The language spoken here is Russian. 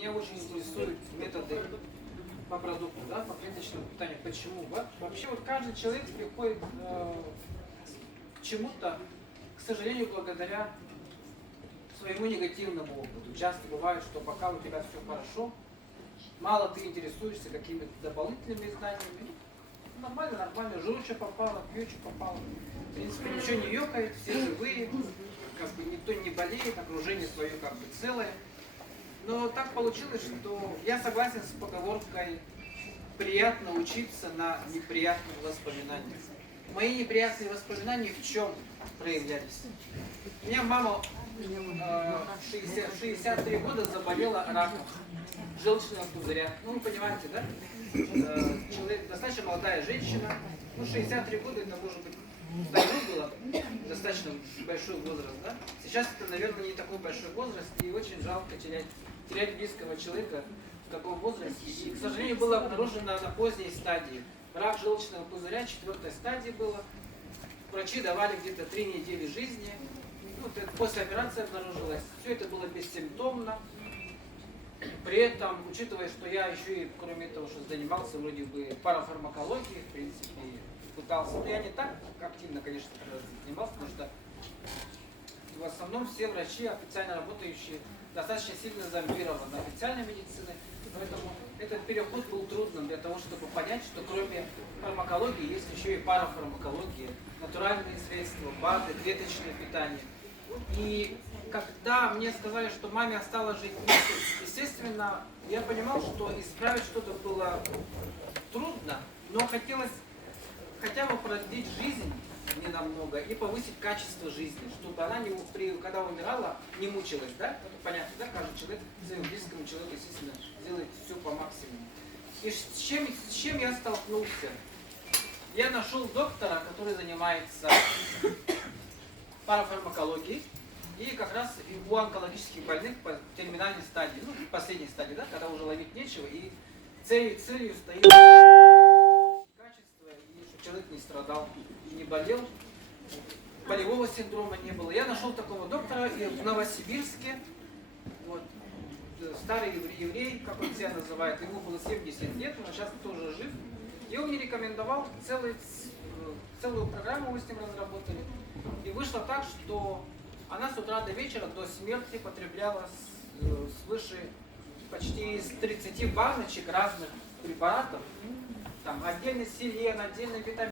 Меня очень интересуют методы по продукту, да, по клеточному питанию. Почему? Вообще вот каждый человек приходит к чему-то, к сожалению, благодаря своему негативному опыту. Часто бывает, что пока у тебя все хорошо, мало ты интересуешься какими-то дополнительными знаниями. Нормально, жру, что попало, пью, что попало. В принципе, ничего не ёкает, все живые, как бы никто не болеет, окружение свое как бы целое. Но так получилось, что я согласен с поговоркой «приятно учиться на неприятных воспоминаниях». Мои неприятные воспоминания в чем проявлялись? У меня мама 63 года заболела раком желчного пузыря. Ну, вы понимаете, да? Человек, достаточно молодая женщина, 63 года, это может быть, давно было достаточно большой возраст, да? Сейчас это, наверное, не такой большой возраст, и очень жалко терять близкого человека в таком возрасте. И, к сожалению, было обнаружено на поздней стадии. Рак желчного пузыря, 4-й стадии было. Врачи давали где-то 3 недели жизни. После операции обнаружилось. Все это было бессимптомно. При этом, учитывая, что я еще и, кроме того, что занимался вроде бы парафармакологией, в принципе, пытался, но я не так активно, конечно, занимался, потому что в основном все врачи, официально работающие, достаточно сильно зомбированы официальной медициной, поэтому этот переход был трудным для того, чтобы понять, что кроме фармакологии есть еще и парафармакология, натуральные средства, БАДы, клеточное питание. И когда мне сказали, что маме осталось жить месяц, естественно, я понимал, что исправить что-то было трудно, но хотелось хотя бы продлить жизнь ненамного и повысить качество жизни, чтобы она, когда умирала, не мучилась, да? Это понятно, да? Каждый человек своему близкому человеку, естественно, делает все по максимуму. И с чем я столкнулся? Я нашел доктора, который занимается парафармакологией, и как раз у онкологических больных по терминальной стадии, последней стадии, да, когда уже ловить нечего, и целью стоит качество, и чтобы человек не страдал и не болел, болевого синдрома не было. Я нашел такого доктора и в Новосибирске, вот, старый еврей, как он себя называет, ему было 70 лет, он сейчас тоже жив, и он мне рекомендовал целую программу, мы с ним разработали, и вышло так, что она с утра до вечера до смерти потребляла свыше почти из 30 баночек разных препаратов. Там отдельно селен, отдельно витамин.